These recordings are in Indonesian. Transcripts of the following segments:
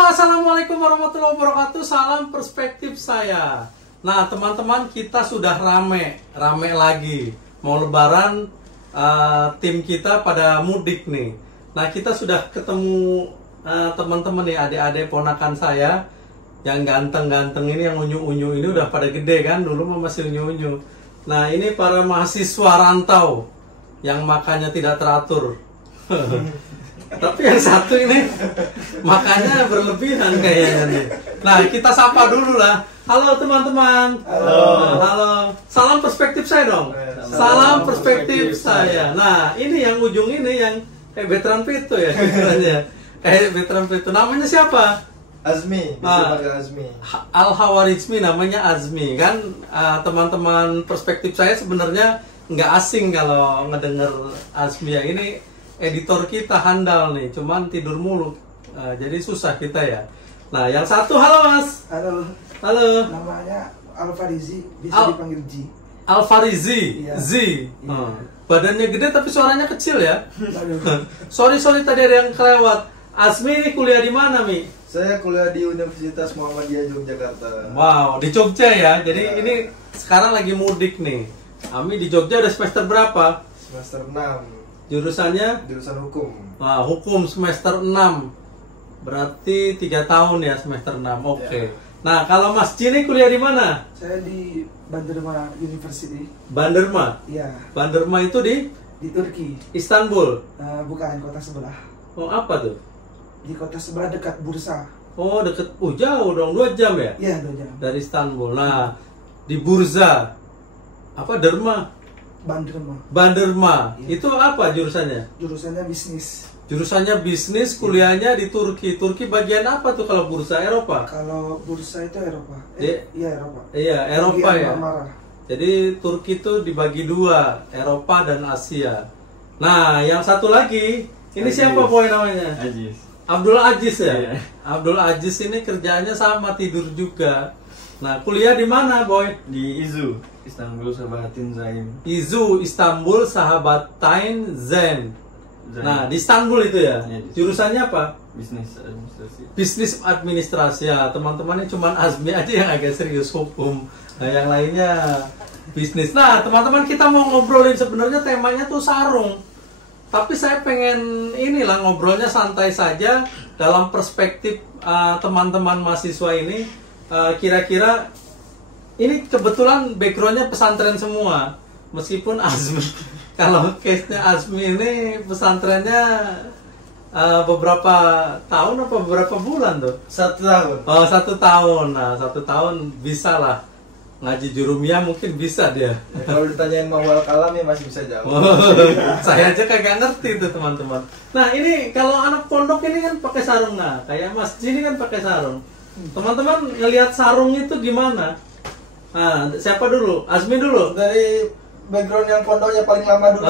Halo, assalamualaikum warahmatullahi wabarakatuh. Salam perspektif saya. Nah, teman-teman, kita sudah rame lagi. Mau Lebaran, tim kita pada mudik nih. Nah, kita sudah ketemu teman-teman nih, adik-adik ponakan saya yang ganteng-ganteng ini, yang unyu-unyu ini udah pada gede kan. Dulu masih unyu-unyu. Nah, ini para mahasiswa rantau yang makannya tidak teratur. Tapi yang satu ini makanya berlebihan kayaknya nih. Nah, kita sapa dulu lah. Halo teman-teman. Halo. Salam perspektif saya dong. Salam perspektif saya. Nah, ini yang ujung ini yang kayak veteran Pito ya. Kayak veteran Pito. Namanya siapa? Azmi. Bisa Azmi. Al-Hawarizmi namanya Azmi. Kan teman-teman perspektif saya sebenarnya nggak asing kalau ngedenger Azmi ya. Ini editor kita handal nih, cuman tidur mulu, jadi susah kita ya. Nah, yang satu, halo Mas. Halo. Namanya Alfarizi, bisa dipanggil Ji. Alfarizi, iya. Z. Iya. Badannya gede tapi suaranya kecil ya. sorry tadi ada yang kelewat. Azmi ini kuliah di mana, Mi? Saya kuliah di Universitas Muhammadiyah Yogyakarta. Wow, di Jogja ya. Jadi Ya. ini sekarang lagi mudik nih. Ami di Jogja udah semester berapa? Semester 6. Jurusannya? Jurusan hukum. Nah, hukum semester 6. Berarti 3 tahun ya semester 6. Oke. Ya. Nah, kalau Mas Jini kuliah di mana? Saya di Banderma University. Banderma. Iya, Banderma itu di di Turki. Istanbul. Bukan kota sebelah. Oh, apa tuh? Di kota sebelah dekat Bursa. Oh, deket. Jauh dong, 2 jam ya? Iya, 2 jam. Dari Istanbul. Nah, di Bursa. Apa Derma? Banderma. Iya. Itu apa jurusannya? Jurusannya bisnis. Jurusannya bisnis, kuliahnya di Turki. Turki bagian apa tuh kalau Bursa? Eropa? Kalau Bursa itu Eropa. Iya. Iya, Eropa. Iya, Eropa Bagian ya. Marmara. Jadi Turki itu dibagi 2, Eropa dan Asia. Nah, yang satu lagi, ini Aziz. siapa boy namanya? Aziz. Abdul Aziz ya. Iya. Abdul Aziz ini kerjanya sama, tidur juga. Nah, kuliah di mana boy? Di IZU, Istanbul Sabahatin Zaim. IZU Istanbul Sahabatain Zen. Zaim. Nah, di Istanbul itu ya. Iya, di- Jurusannya apa? Bisnis administrasi. Bisnis administrasi ya. Teman-temannya cuma Azmi aja yang agak serius hukum. Nah, yang lainnya bisnis. Nah, teman-teman, kita mau ngobrolin sebenarnya temanya tuh sarung. Tapi saya pengen inilah ngobrolnya santai saja dalam perspektif teman-teman mahasiswa ini. Kira-kira ini kebetulan backgroundnya pesantren semua. Meskipun Azmi, kalau case-nya Azmi ini pesantrennya beberapa tahun apa beberapa bulan tuh? 1 tahun. Oh, 1 tahun. Nah, 1 tahun bisa lah. Ngaji jurumiyah mungkin bisa dia. Ya, kalau ditanyain mawal kalam ya masih bisa jawab. Saya aja kagak ngerti tuh teman-teman. Nah, ini kalau anak pondok ini kan pakai sarung. Nah, kayak Mas Jini kan pakai sarung. Teman-teman ngelihat sarung itu gimana? Nah, siapa dulu? Azmi dulu. Dari background yang pondoknya paling lama dulu.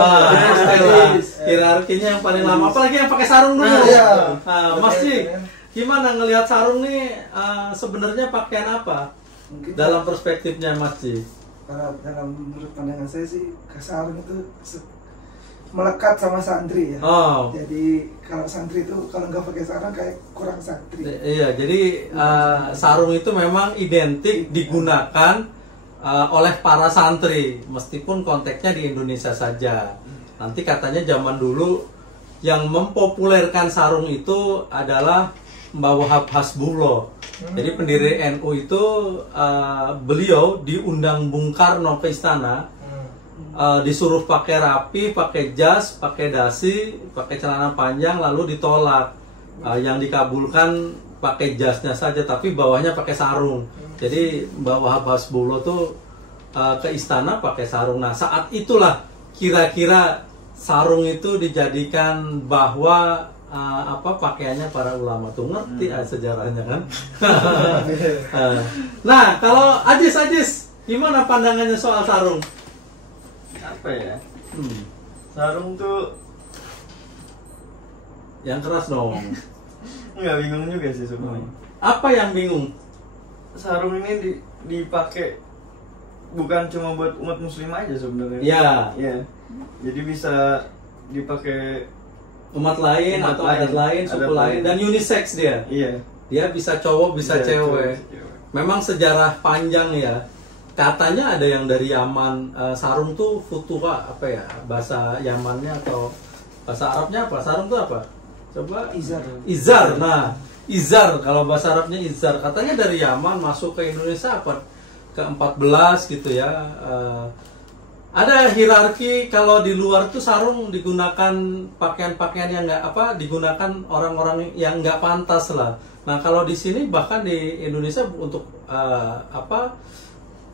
Hierarkinya yang paling lama. Apalagi yang pakai sarung dulu. Nah, iya. Mas Ji, gimana ngelihat sarung nih? Sebenarnya pakaian apa? Mungkin Dalam perspektifnya Mas Ji. kalau dalam menurut pandangan saya sih, sarung itu melekat sama santri ya. Oh. Jadi kalau santri itu kalau nggak pakai sarung kayak kurang santri. Iya, jadi sarung itu memang identik digunakan oleh para santri, meskipun konteksnya di Indonesia saja. Nanti katanya zaman dulu yang mempopulerkan sarung itu adalah Mbah Wahab Hasbullah. Jadi pendiri NU itu beliau diundang Bung Karno ke istana. Disuruh pakai rapi, pakai jas, pakai dasi, pakai celana panjang, lalu ditolak. Yang dikabulkan pakai jasnya saja, tapi bawahnya pakai sarung. Jadi Mbak Wahab Hasbullah tuh ke istana pakai sarung. Nah, saat itulah kira-kira sarung itu dijadikan bahwa pakaiannya para ulama tuh ngerti sejarahnya kan. Nah, kalau Ajis, gimana pandangannya soal sarung? Apa ya? Sarung tuh Yang keras dong. nggak bingung juga sih sebenarnya. Apa yang bingung? Sarung ini dipakai bukan cuma buat umat muslim aja sebenarnya. Ya, Iya. Jadi bisa dipakai umat lain Umat atau lain, adat lain, suku adat lain, lain. dan unisex dia. Iya. Dia bisa cowok, bisa Iya, cewek. cewek. Memang sejarah panjang ya. Katanya ada yang dari Yaman, sarung tuh futuha apa ya? Bahasa Yamannya atau bahasa Arabnya apa? Sarung tuh apa? Coba Izar. Izar. Nah, izar kalau bahasa Arabnya izar. Katanya dari Yaman masuk ke Indonesia apa? Ke-14 gitu ya. Ada hierarki kalau di luar tuh sarung digunakan pakaian-pakaian yang nggak apa digunakan orang-orang yang nggak pantas lah. Nah kalau di sini bahkan di Indonesia untuk apa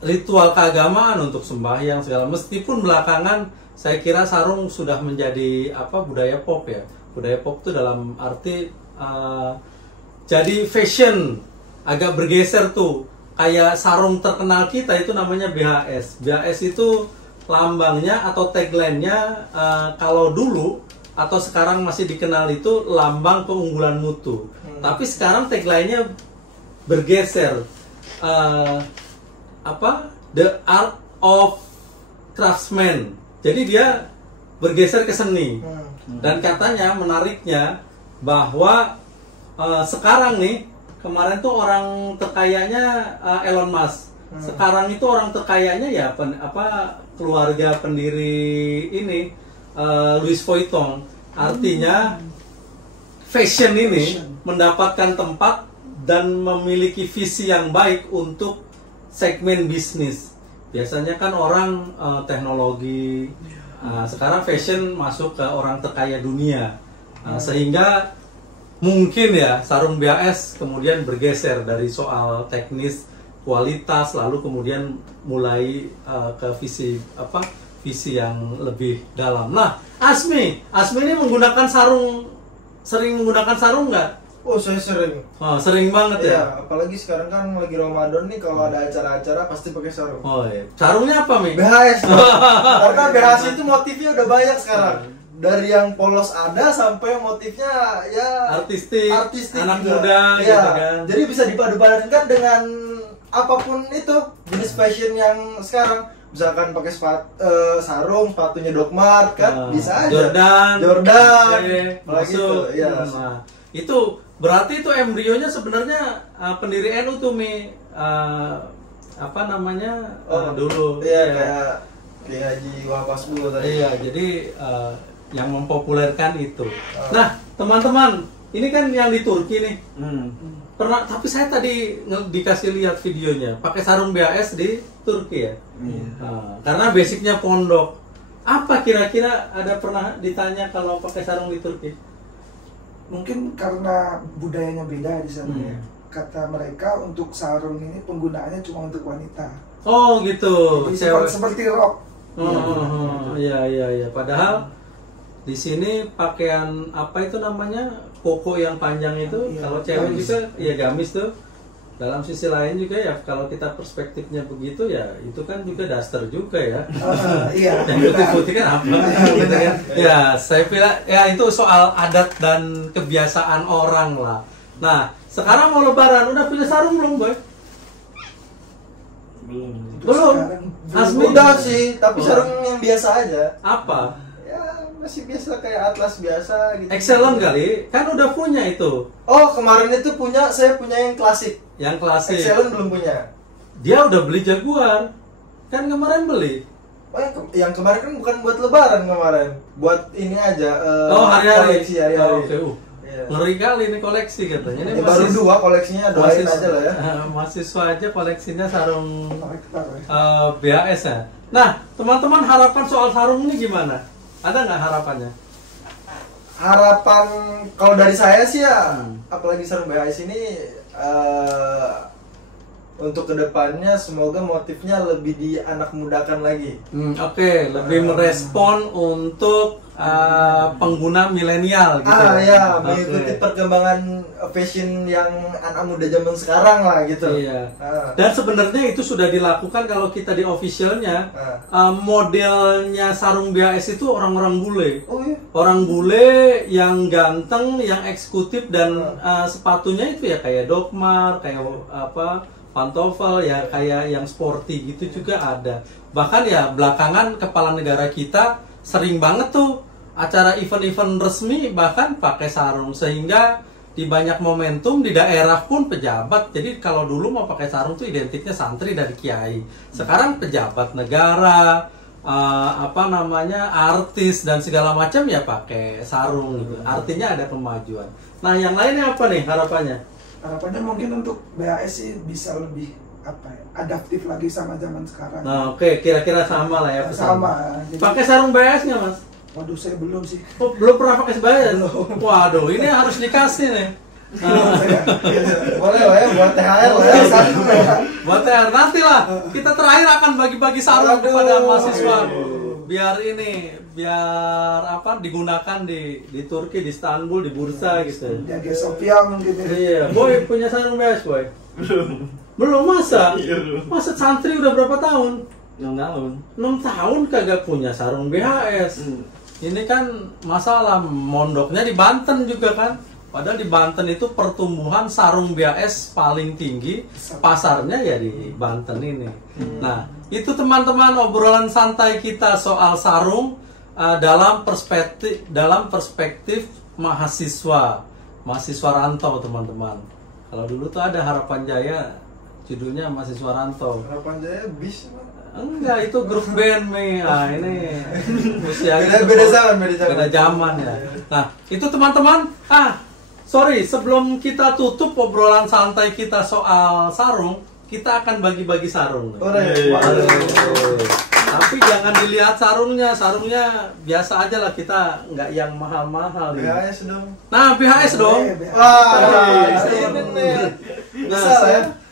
ritual keagamaan untuk sembahyang segala meskipun belakangan saya kira sarung sudah menjadi apa budaya pop ya. Budaya pop itu dalam arti jadi fashion agak bergeser tuh. Kayak sarung terkenal kita itu namanya BHS. BHS itu lambangnya atau tagline-nya kalau dulu atau sekarang masih dikenal itu lambang keunggulan mutu. Tapi sekarang tagline-nya bergeser. Apa? The art of craftsman. Jadi dia bergeser ke seni. Dan katanya menariknya bahwa sekarang nih kemarin tuh orang terkayanya Elon Musk. Sekarang itu orang terkayanya ya keluarga pendiri ini Louis Vuitton. Artinya fashion ini mendapatkan tempat dan memiliki visi yang baik untuk segmen bisnis. Biasanya kan orang teknologi, sekarang fashion masuk ke orang terkaya dunia. Sehingga mungkin ya sarung BAS kemudian bergeser dari soal teknis kualitas lalu kemudian mulai ke visi yang lebih dalam. Nah, Asmi ini sering menggunakan sarung nggak? Oh, saya sering. Oh, sering banget ya. Iya, apalagi sekarang kan lagi Ramadan nih, kalau ada acara-acara pasti pakai sarung. Oh iya. Sarungnya apa, Mi? BHS. Karena BHS itu motifnya udah banyak sekarang. Dari yang polos ada sampai motifnya ya artistik anak juga. Muda Ya, gitu kan. jadi bisa dipadu-padankan dengan apapun itu jenis fashion yang sekarang. Misalkan pakai sarung, sepatunya Doc Mart kan bisa aja. Jordan. Masuk. Gitu. Ya. Nah, itu berarti itu embrionya sebenarnya pendiri NU tuh Mi apa namanya dulu. Iya kayak Kiai Haji Wahab dulu tadi. Iya, jadi yang mempopulerkan itu. Nah, teman-teman, ini kan yang di Turki nih. Pernah, tapi saya tadi dikasih lihat videonya, pakai sarung BAS di Turki ya. Karena basicnya pondok. Apa kira-kira ada pernah ditanya kalau pakai sarung di Turki? Mungkin karena budayanya beda di sana ya. Kata mereka untuk sarung ini penggunaannya cuma untuk wanita. Oh gitu. Jadi seperti rok. Iya. Padahal di sini pakaian apa itu namanya koko yang panjang itu kalau cewek gamis. juga ya gamis tuh. Dalam sisi lain juga ya kalau kita perspektifnya begitu ya itu kan juga daster juga ya. Iya. Yang putih-putih kan apa gitu kan. Ya saya bilang ya itu soal adat dan kebiasaan orang lah. Nah sekarang mau lebaran udah pilih sarung belum boy? Belum. Asmi Udah sih, tapi sarung yang biasa aja. apa? Ya masih biasa kayak atlas biasa gitu. Excellent kali, kan udah punya itu. Oh kemarin itu saya punya yang klasik. Yang klasik. Excellent belum punya. Dia udah beli Jaguar. Kan kemarin beli. Oh yang kemarin kan bukan buat lebaran kemarin, buat ini aja. Hari-hari. Koleksi hari-hari. Oh, oke. Iya. Ngeri kali ini koleksi katanya. Ini Ya, baru 2 koleksinya, doain aja lah ya. Mahasiswa aja koleksinya sarung Kolektor ya. BAS ya. Nah, teman-teman harapan soal sarung ini gimana? Ada nggak harapannya? Harapan kalau dari saya sih ya, apalagi sarung BHS ini untuk kedepannya semoga motifnya lebih dianak mudakan lagi. Oke, lebih merespon untuk pengguna milenial gitu. Ya, Oke. mengikuti perkembangan fashion yang anak muda zaman sekarang lah gitu. Iya. Dan sebenarnya itu sudah dilakukan kalau kita di officialnya modelnya sarung BAS itu orang-orang bule. Oh iya. Orang bule yang ganteng, yang eksekutif dan sepatunya itu ya kayak Doc Mart, kayak pantofel ya kayak yang sporty gitu juga ada. Bahkan ya belakangan kepala negara kita sering banget tuh acara event-event resmi bahkan pakai sarung sehingga di banyak momentum di daerah pun pejabat. Jadi kalau dulu mau pakai sarung tuh identiknya santri dan kiai. Sekarang pejabat negara, artis dan segala macam ya pakai sarung gitu. Artinya ada kemajuan. Nah, yang lainnya apa nih harapannya? Harapannya mungkin untuk BAS sih bisa lebih adaptif lagi sama zaman sekarang. Nah, oke, kira-kira sama lah ya. Sama. Pakai sarung BAS nggak, Mas? Waduh, saya belum sih. Oh, belum pernah pakai BAS? Waduh, ini harus dikasih nih. Boleh lah ya buat THR lah ya. Buat THR nanti lah. Kita terakhir akan bagi-bagi sarung kepada mahasiswa. Biar digunakan di Turki, di Istanbul, di bursa gitu. Jadi Sofia mungkin. Iya, Boy punya sarung BAS, Boy? Belum masa? Masa santri udah berapa tahun? 6 tahun. 6 tahun kagak punya sarung BHS. Ini kan masalah mondoknya di Banten juga kan. Padahal di Banten itu pertumbuhan sarung BHS paling tinggi, pasarnya ya di Banten ini. Nah, itu teman-teman obrolan santai kita soal sarung dalam perspektif mahasiswa rantau, teman-teman. Kalau dulu tuh ada Harapan Jaya, judulnya mahasiswa rantau. Harapan Jaya bis. Enggak, itu grup band nih. Ah, ini usia beda zaman ya. Nah, itu teman-teman. Sorry, sebelum kita tutup obrolan santai kita soal sarung, kita akan bagi-bagi sarung. Tapi jangan dilihat sarungnya biasa aja lah, kita nggak yang mahal-mahal. BHS dong. Nah, BHS dong.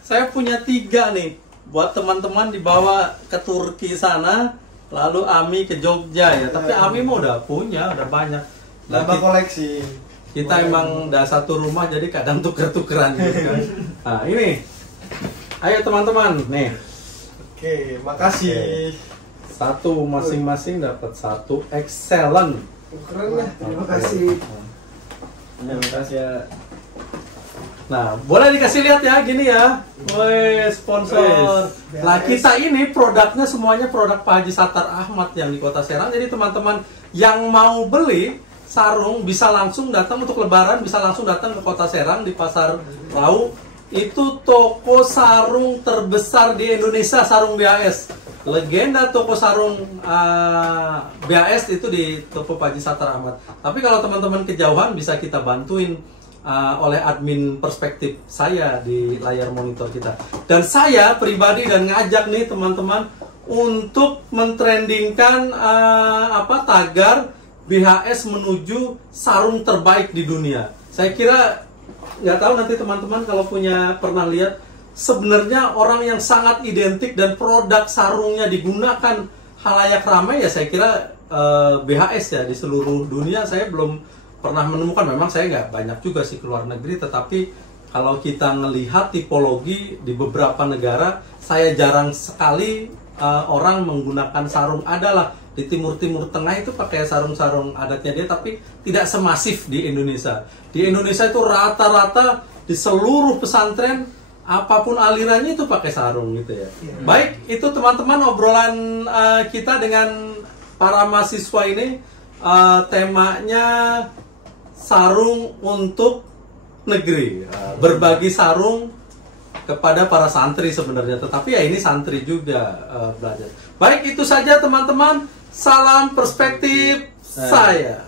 Saya punya 3 nih. Buat teman-teman dibawa ke Turki sana, lalu Ami ke Jogja ya. Tapi Ami mah udah punya, udah banyak. Nambah koleksi. Kita emang udah satu rumah, jadi kadang tuker-tukeran gitu kan. Nah, ini. Ayo teman-teman, nih. Oke, makasih. Satu masing-masing dapat 1. Excellent. Keren lah. Terima kasih. Terima kasih ya. Nah, boleh dikasih lihat ya, gini ya. Woi, sponsor. Nah, kita ini produknya semuanya produk Pak Haji Sattar Ahmad yang di Kota Serang. Jadi teman-teman yang mau beli sarung bisa langsung datang untuk lebaran, bisa langsung datang ke Kota Serang di Pasar Lau. Itu toko sarung terbesar di Indonesia, sarung BAS. Legenda toko sarung BAS itu di toko Pak Haji Sattar Ahmad. Tapi kalau teman-teman kejauhan bisa kita bantuin oleh admin perspektif saya di layar monitor kita. Dan saya pribadi dan ngajak nih teman-teman untuk mentrendingkan tagar BHS menuju sarung terbaik di dunia. Saya kira nggak tahu nanti teman-teman kalau pernah lihat, sebenarnya orang yang sangat identik dan produk sarungnya digunakan halayak ramai ya saya kira BHS ya di seluruh dunia. Saya belum pernah menemukan, memang saya nggak banyak juga sih ke luar negeri, tetapi kalau kita ngelihat tipologi di beberapa negara, saya jarang sekali orang menggunakan sarung. Adalah di Timur Tengah itu pakai sarung-sarung adatnya dia, tapi tidak semasif di Indonesia. Di Indonesia itu rata-rata di seluruh pesantren apapun alirannya itu pakai sarung gitu ya. Baik, itu teman-teman obrolan kita dengan para mahasiswa ini, temanya sarung untuk negeri, berbagi sarung kepada para santri sebenarnya, tetapi ya ini santri juga belajar. Baik, itu saja teman-teman, salam perspektif saya.